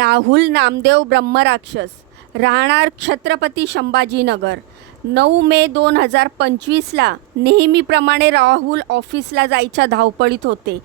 राहुल नामदेव ब्रह्मराक्षस राहणार छत्रपती संभाजीनगर. नऊ मे दोन हजार पंचवीसला नेहमीप्रमाणे राहुल ऑफिसला जायच्या धावपळीत होते.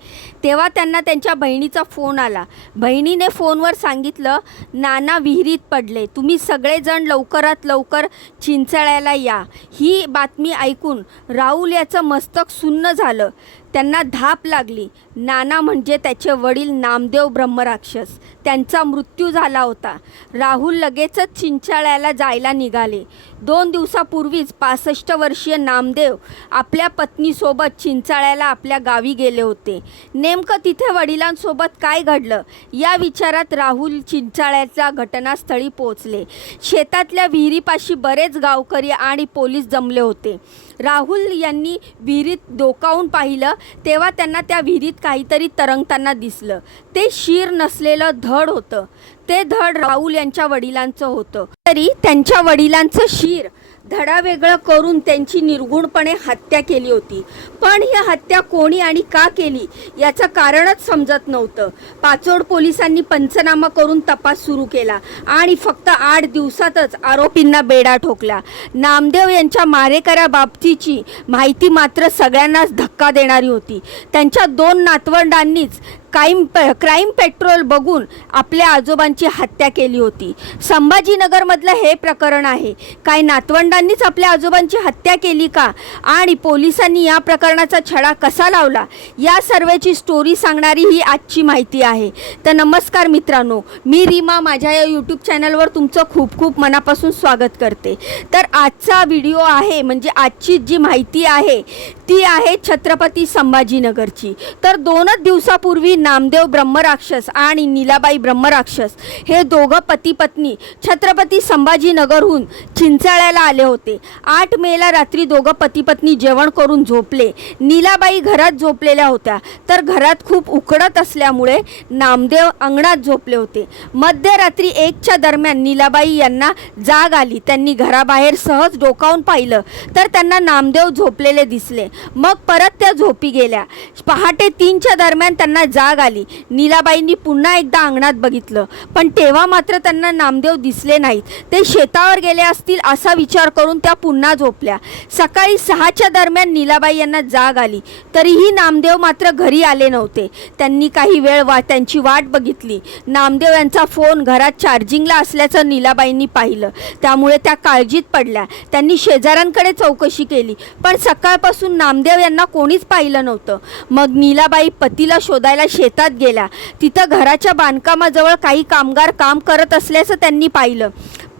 तेव्हा त्यांना त्यांच्या बहिणीचा फोन आला. बहिणीने फोनवर सांगितलं नाना विहिरीत पडले. तुम्ही सगळेजण लवकरात लवकर चिंचळायला या. ही बातमी ऐकून राहुल याचं मस्तक सुन्न झालं. त्यांना धाप लागली. नाना म्हणजे त्याचे वडील नामदेव ब्रह्मराक्षस. त्यांचा मृत्यू झाला होता. राहुल लगेचच चिंचाळ्याला जायला निघाले. दोन दिवसापूर्वीच पासष्ट वर्षीय नामदेव आपल्या पत्नीसोबत चिंचाळ्याला आपल्या गावी गेले होते. नेमकं तिथे वडिलांसोबत काय घडलं? या विचारात राहुल चिंचाळ्याच्या घटनास्थळी पोहोचले. शेतातल्या विहिरीपाशी बरेच गावकरी आणि पोलीस जमले होते. राहुल यांनी विहिरीत डोकावून पाहिलं तेव्हा त्यांना त्या विहिरीत काहीतरी तरंगताना दिसलं. ते शीर नसलेलं धड होतं. ते धड राहुल यांच्या वडिलांचं होतं. तरी त्यांच्या वडिलांचं शीर धडा वेगळं करून त्यांची निर्गुणपणे हत्या केली होती. पण ही हत्या कोणी आणि का केली याचं कारणच समजत नव्हतं. पाचोड पोलिसांनी पंचनामा करून तपास सुरू केला आणि फक्त आठ दिवसातच आरोपींना बेडा ठोकला. नामदेव यांच्या मारेकऱ्याबाबतीची माहिती मात्र सगळ्यांनाच धक्का देणारी होती. त्यांच्या दोन नातवंडांनीच क्राईम क्राईम पेट्रोल बघून आपल्या आजोबांची हत्या केली होती. संभाजीनगरमधलं हे प्रकरण आहे. काय नातवंडांनीच आपल्या आजोबांची हत्या केली का? आणि पोलिसांनी या प्रकरणाचा छडा कसा लावला? या सर्वेची स्टोरी सांगणारी ही आजची माहिती आहे. तर नमस्कार मित्रांनो मी रीमा माझ्या या यूट्यूब चॅनलवर तुमचं खूप खूप मनापासून स्वागत करते. तर आजचा व्हिडिओ आहे म्हणजे आजची जी माहिती आहे ती आहे छत्रपती संभाजीनगरची. तर दोनच दिवसापूर्वी नामदेव ब्रह्मराक्षस आणि नीलाबाई ब्रह्मराक्षस हे दोघं पती पत्नी छत्रपती संभाजीनगरहून चिंचाळ्याला आले होते. आठ मेला रात्री दोघं पती पत्नी जेवण करून झोपले. नीलाबाई घरात झोपलेल्या होत्या. तर घरात खूप उकडत असल्यामुळे नामदेव अंगणात झोपले होते. मध्यरात्री एकच्या दरम्यान नीलाबाई यांना जाग आली. त्यांनी घराबाहेर सहज डोकावून पाहिलं. तर त्यांना नामदेव झोपलेले दिसले. मग परत त्या झोपी गेल्या. पहाटे तीनच्या दरम्यान त्यांना जाग आली. नीलाबाईंनी पुन्हा एकदा अंगणात बघितलं. पण तेव्हा मात्र त्यांना नामदेव दिसले नाहीत. ते शेतावर गेले असतील असा विचार करून त्या पुन्हा झोपल्या. सकाळी सहाच्या दरम्यान नीलाबाई यांना जाग आली. तरीही नामदेव मात्र घरी आले नव्हते. त्यांनी काही वेळ वा त्यांची वाट बघितली. नामदेव यांचा फोन घरात चार्जिंगला असल्याचं नीलाबाईंनी पाहिलं. त्यामुळे त्या काळजीत पडल्या. त्यांनी शेजाऱ्यांकडे चौकशी केली. पण सकाळपासून नामदेव यांना कोणीच पाहिलं नव्हतं. मग नीलाबाई पतीला शोधायला शेतात गेल्या. तिथं घराच्या बांधकामाजवळ काही कामगार काम करत असल्याचं त्यांनी पाहिलं.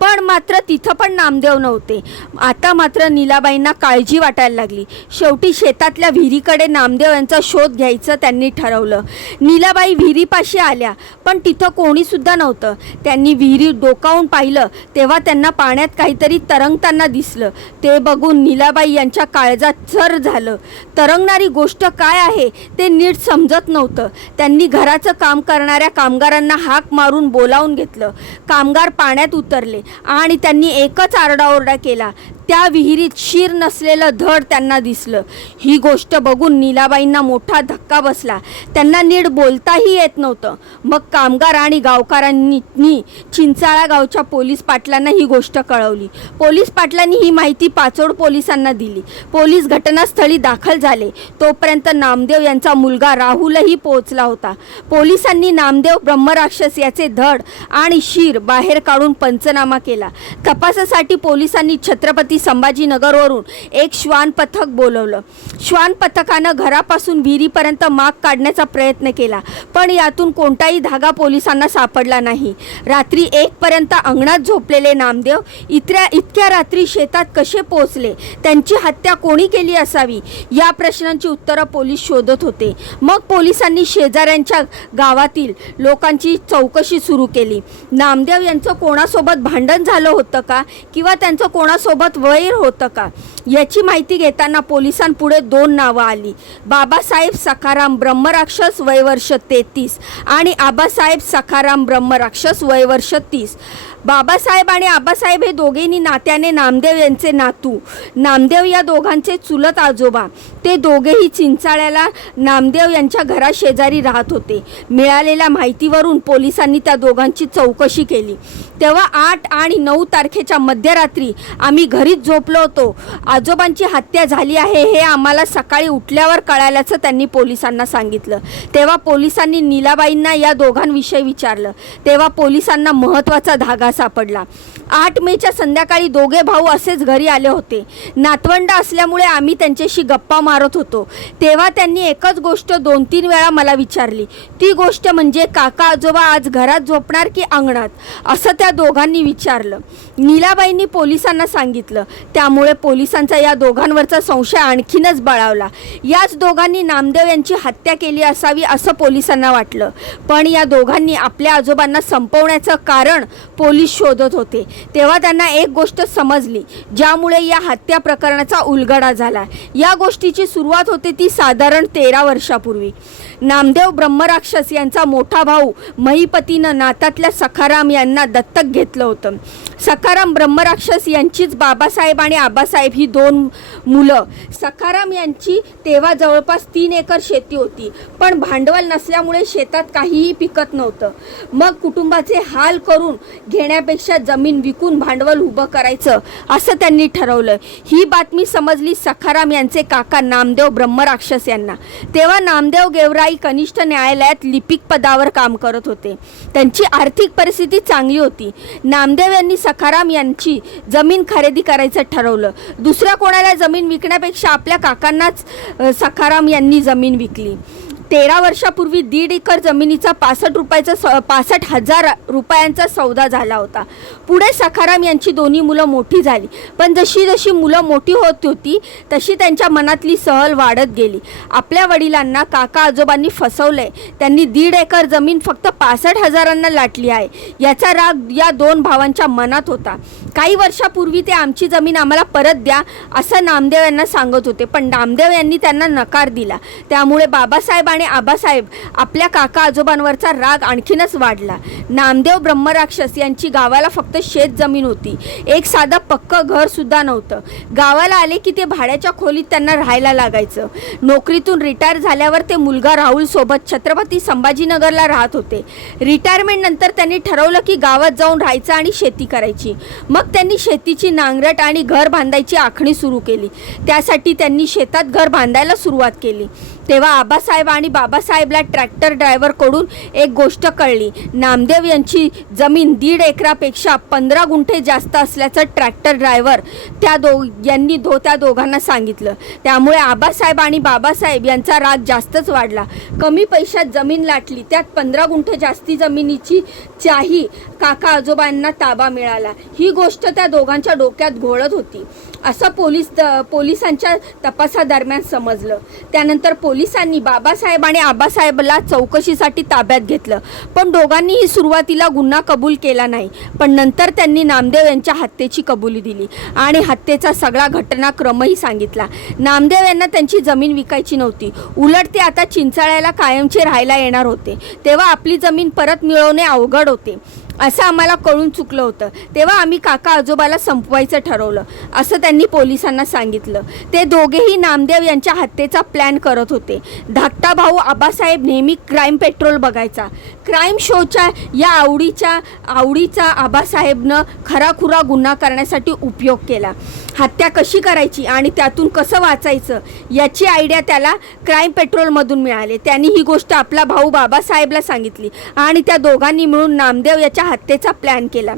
पण मात्र तिथं पण नामदेव नव्हते. आता मात्र नीलाबाईंना काळजी वाटायला लागली. शेवटी शेतातल्या विहिरीकडे नामदेव यांचा शोध घ्यायचं त्यांनी ठरवलं. नीलाबाई विहिरीपाशी आल्या पण तिथं कोणीसुद्धा नव्हतं. त्यांनी विहिरी डोकावून पाहिलं तेव्हा त्यांना पाण्यात काहीतरी तरंगताना दिसलं. ते बघून नीलाबाई यांच्या काळजात चर झालं. तरंगणारी गोष्ट काय आहे ते नीट समजत नव्हतं. त्यांनी घराचं काम करणाऱ्या कामगारांना हाक मारून बोलावून घेतलं. कामगार पाण्यात उतरले. आणि त्यांनी एकच आरडाओरडा केला. त्या विहिरीत शीर नसलेलं धड त्यांना दिसलं. ही गोष्ट बघून नीलाबाईंना मोठा धक्का बसला. त्यांना नीट बोलताही येत नव्हतं. मग कामगार आणि गावकऱ्यांनी चिंचाळा गावच्या पोलीस पाटलांना ही गोष्ट कळवली. पोलीस पाटलांनी ही माहिती पाचोड पोलिसांना दिली. पोलीस घटनास्थळी दाखल झाले. तोपर्यंत नामदेव यांचा मुलगा राहुलही पोहोचला होता. पोलिसांनी नामदेव ब्रह्मराक्षस याचे धड आणि शीर बाहेर काढून पंचनामा केला. तपासासाठी पोलिसांनी छत्रपती संभाजीनगरवरून एक श्वान पथक बोलवलं. श्वान पथकानं घरापासून विहिरीपर्यंत माग काढण्याचा प्रयत्न केला पण यातून कोणताही धागा पोलिसांना सापडला नाही. रात्री एकपर्यंत अंगणात झोपलेले नामदेव इतक्या इतक्या रात्री शेतात कसे पोचले त्यांची हत्या कोणी केली असावी? या प्रश्नांची उत्तरं पोलीस शोधत होते. मग पोलिसांनी शेजाऱ्यांच्या गावातील लोकांची चौकशी सुरू केली. नामदेव यांचं कोणासोबत भांडण झालं होतं का? किंवा त्यांचं कोणासोबत वैर होतं का? याची माहिती घेताना पोलिसांपुढे दोन नावं आली. बाबासाहेब सखाराम ब्रह्मराक्षस वयवर्ष तेहतीस आणि आबासाहेब सखाराम ब्रह्मराक्षस वयवर्ष तीस. बाबासाहेब आणि आबासाहेब हे दोघेही नात्याने नामदेव यांचे नातू. नामदेव या दोघांचे चुलत आजोबा. ते दोघेही चिंचाळ्याला नामदेव यांच्या घरा शेजारी राहत होते. मिळालेल्या माहितीवरून पोलिसांनी त्या दोघांची चौकशी केली. तेव्हा आठ आणि नऊ तारखेच्या मध्यरात्री आम्ही घरीच झोपलो होतो. आजोबांची हत्या झाली आहे हे आम्हाला सकाळी उठल्यावर कळाल्याचं त्यांनी पोलिसांना सांगितलं. तेव्हा पोलिसांनी नीलाबाईंना या दोघांविषयी विचारलं. तेव्हा पोलिसांना महत्त्वाचा धागा सापडला. आठ मेच्या संध्याकाळी दोघे भाऊ असेच घरी आले होते. नातवंड असल्यामुळे आम्ही त्यांच्याशी गप्पा मारत होतो. तेव्हा त्यांनी एकच गोष्ट दोन तीन वेळा मला विचारली. ती गोष्ट म्हणजे काका आजोबा आज घरात झोपणार की अंगणात? असं त्या दोघांनी विचारलं. नीलाबाईंनी पोलिसांना सांगितलं. त्यामुळे पोलिसांचा या दोघांवरचा संशय आणखीनच बळावला. याच दोघांनी नामदेव यांची हत्या केली असावी असं पोलिसांना वाटलं. पण या दोघांनी आपल्या आजोबांना संपवण्याचं कारण पोलीस शोधत होते. तेव्हा त्यांना एक गोष्ट समजली ज्यामुळे या हत्या प्रकरणाचा उलगडा झाला. या गोष्टीची सुरुवात होते ती साधारण तेरा वर्षापूर्वी. नामदेव ब्रह्मराक्षस यांचा मोठा भाऊ महिपतीनं नातातल्या सखाराम यांना दत्तक घेतलं होतं. सखाराम ब्रह्मराक्षस यांचीच बाबासाहेब आणि आबासाहेब ही दोन मुलं. सखाराम यांची तेव्हा जवळपास तीन एकर शेती होती पण भांडवल नसल्यामुळे शेतात काहीही पिकत नव्हतं. मग कुटुंबाचे हाल करून घेण्यापेक्षा जमीन विकून भांडवल उभं करायचं असं त्यांनी ठरवलं. ही बातमी समजली सखाराम यांचे काका नामदेव ब्रह्मराक्षस यांना. तेव्हा नामदेव गेवराई कनिष्ठ न्यायालयात लिपिक पदावर काम करत होते. त्यांची आर्थिक परिस्थिती चांगली होती. नामदेव यांनी सखाराम यांची जमीन खरेदी करायचं ठरवलं. दुसऱ्या कोणाला जमीन विकण्यापेक्षा आपल्या काकांनाच सखाराम यांनी जमीन विकली. तेरा वर्षापूर्वी दीड एकर जमिनीचा पासष्ट रुपयाचा स पासष्ट हजार रुपयांचा सौदा झाला होता. पुढे सखाराम यांची दोन्ही मुलं मोठी झाली. पण जशी जशी मुलं मोठी होत होती तशी त्यांच्या मनातली सहल वाढत गेली. आपल्या वडिलांना काका आजोबांनी फसवलंय. त्यांनी दीड एकर जमीन फक्त पासष्ट हजारांना लाटली आहे. याचा राग या दोन भावांच्या मनात होता. काही वर्षापूर्वी ते आमची जमीन आम्हाला परत द्या असं नामदेव यांना सांगत होते. पण नामदेव यांनी त्यांना नकार दिला. त्यामुळे बाबासाहेब आणि आबासाहेब आपल्या काका आजोबांवरचा राग आणखीनच वाढला. नामदेव ब्रह्मराक्षस यांची गावाला फक्त शेत जमीन होती. एक साधं पक्कं घरसुद्धा नव्हतं. गावाला आले की ते भाड्याच्या खोलीत त्यांना राहायला लागायचं. नोकरीतून रिटायर झाल्यावर ते मुलगा राहुलसोबत छत्रपती संभाजीनगरला राहत होते. रिटायरमेंटनंतर त्यांनी ठरवलं की गावात जाऊन राहायचं आणि शेती करायची. मग त्यांनी शेतीची नांगरट आणि घर बांधायची आखणी सुरू केली. त्यासाठी त्यांनी शेतात घर बांधायला सुरुवात केली. तेव्हा आबासाहेब आणि बाबासाहेबला ट्रॅक्टर ड्रायव्हरकडून एक गोष्ट कळली. नामदेव यांची जमीन दीड एकरापेक्षा पंधरा गुंठे जास्त असल्याचं ट्रॅक्टर ड्रायव्हर त्या दो यांनी दो त्या दोघांना सांगितलं. त्यामुळे आबासाहेब आणि बाबासाहेब यांचा राग जास्तच वाढला. कमी पैशात जमीन लाटली. त्यात पंधरा गुंठे जास्ती जमिनीची चाही काका आजोबांना ताबा मिळाला. ही गोष्ट त्या दोघांच्या डोक्यात घोळत होती. असं पोलीस पोलिसांच्या तपासादरम्यान समजलं. त्यानंतर पोलिसांनी बाबासाहेब आणि आबासाहेबला चौकशीसाठी ताब्यात घेतलं. पण दोघांनीही सुरुवातीला गुन्हा कबूल केला नाही. पण नंतर त्यांनी नामदेव यांच्या हत्येची कबुली दिली आणि हत्येचा सगळा घटनाक्रमही सांगितला. नामदेव यांना त्यांची जमीन विकायची नव्हती. उलट ते आता चिंचाळ्याला कायमचे राहायला येणार होते. तेव्हा आपली जमीन परत मिळवणे अवघड होते. असं आम्हाला कळून चुकलं होतं. तेव्हा आम्ही काका आजोबाला संपवायचं ठरवलं. असं त्यांनी पोलिसांना सांगितलं. ते दोघेही नामदेव यांच्या हत्येचा प्लॅन करत होते. धाकटा भाऊ आबासाहेब नेहमी क्राईम पेट्रोल बघायचा. क्राईम शोच्या या आवडीच्या आवडीचा आबासाहेबनं खराखुरा गुन्हा करण्यासाठी उपयोग केला. हत्या कशी करायची आणि त्यातून कसं वाचायचं याची आयडिया त्याला क्राईम पेट्रोलमधून मिळाले. त्यांनी ही गोष्ट आपला भाऊ बाबासाहेबला सांगितली आणि त्या दोघांनी मिळून नामदेव याच्या हत्येचा प्लॅन केला.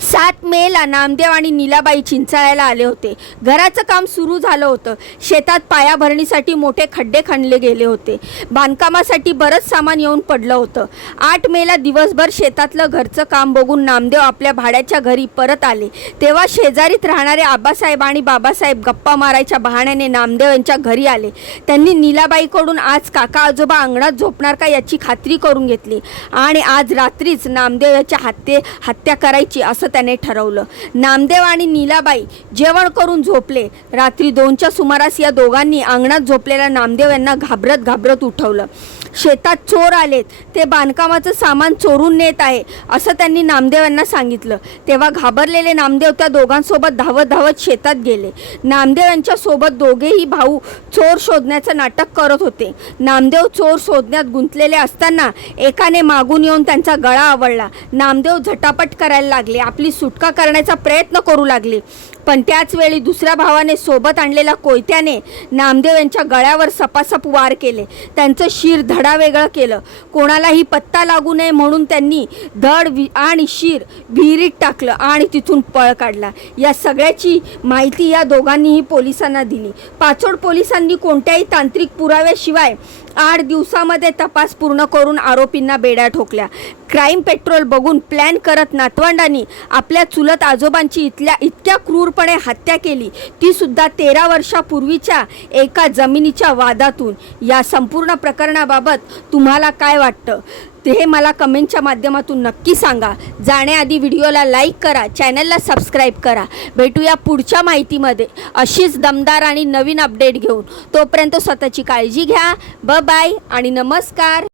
सात मेला नामदेव आणि नीलाबाई चिंचाळ्याला आले होते. घराचं काम सुरू झालं होतं. शेतात पायाभरणीसाठी मोठे खड्डे खणले गेले होते. बांधकामासाठी बरंच सामान येऊन पडलं होतं. आठ मेला दिवसभर शेतातलं घरचं काम बघून नामदेव आपल्या भाड्याच्या घरी परत आले. तेव्हा शेजारीत राहणारे आबासाहेब आणि बाबासाहेब गप्पा मारायच्या बहाण्याने नामदेव यांच्या घरी आले. त्यांनी नीलाबाईकडून आज काका आजोबा अंगणात झोपणार का याची खात्री करून घेतली. आणि आज रात्रीच नामदेव याच्या हत्ये हत्या करायची असं त्याने ठरवलं. नामदेव आणि नीलाबाई जेवण करून झोपले. रात्री दोनच्या सुमारास या दोघांनी अंगणात झोपलेल्या नामदेव यांना घाबरत घाबरत उठवलं. शेतात चोर आलेत. ते बांधकामाचं सामान चोरून नेत आहे असं त्यांनी नामदेव यांना सांगितलं. तेव्हा घाबरलेले नामदेव त्या दोघांसोबत धावत धावत शेतात गेले. नामदेव यांच्या सोबत दोघेही भाऊ चोर शोधण्याचं नाटक करत होते. नामदेव चोर शोधण्यात गुंतलेले असताना एकाने मागून येऊन त्यांचा गळा आवडला नामदेव झटापट करायला लागले. आपली सुटका करण्याचा प्रयत्न करू लागले. पण त्याच वेळी दुसऱ्या भावाने सोबत आणलेल्या कोयत्याने नामदेव यांच्या गळ्यावर सपासप वार केले. त्यांचं शिर धडा वेगळं केलं. कोणालाही पत्ता लागू नये म्हणून त्यांनी धड वि आणि शिर विहिरीत टाकलं आणि तिथून पळ काढला. या सगळ्याची माहिती या दोघांनीही पोलिसांना दिली. पाचोड पोलिसांनी कोणत्याही तांत्रिक पुराव्याशिवाय आठ दिवसामध्ये तपास पूर्ण करून आरोपींना बेड्या ठोकल्या. क्राईम पेट्रोल बघून प्लॅन करत नातवंडांनी आपल्या चुलत आजोबांची इथल्या इतक्या क्रूरपणे हत्या केली. ती सुद्धा तेरा वर्षापूर्वीच्या एका जमिनीच्या वादातून. या संपूर्ण प्रकरणाबाबत तुम्हाला काय वाटतं? ते हे मला कमेंटच्या माध्यमातून नक्की सांगा. जाण्याआधी व्हिडिओला लाईक करा चॅनलला सबस्क्राईब करा. भेटूया पुढच्या माहितीमध्ये. अशीच दमदार आणि नवीन अपडेट घेऊन. तोपर्यंत स्वतःची काळजी घ्या. ब बाय आणि नमस्कार.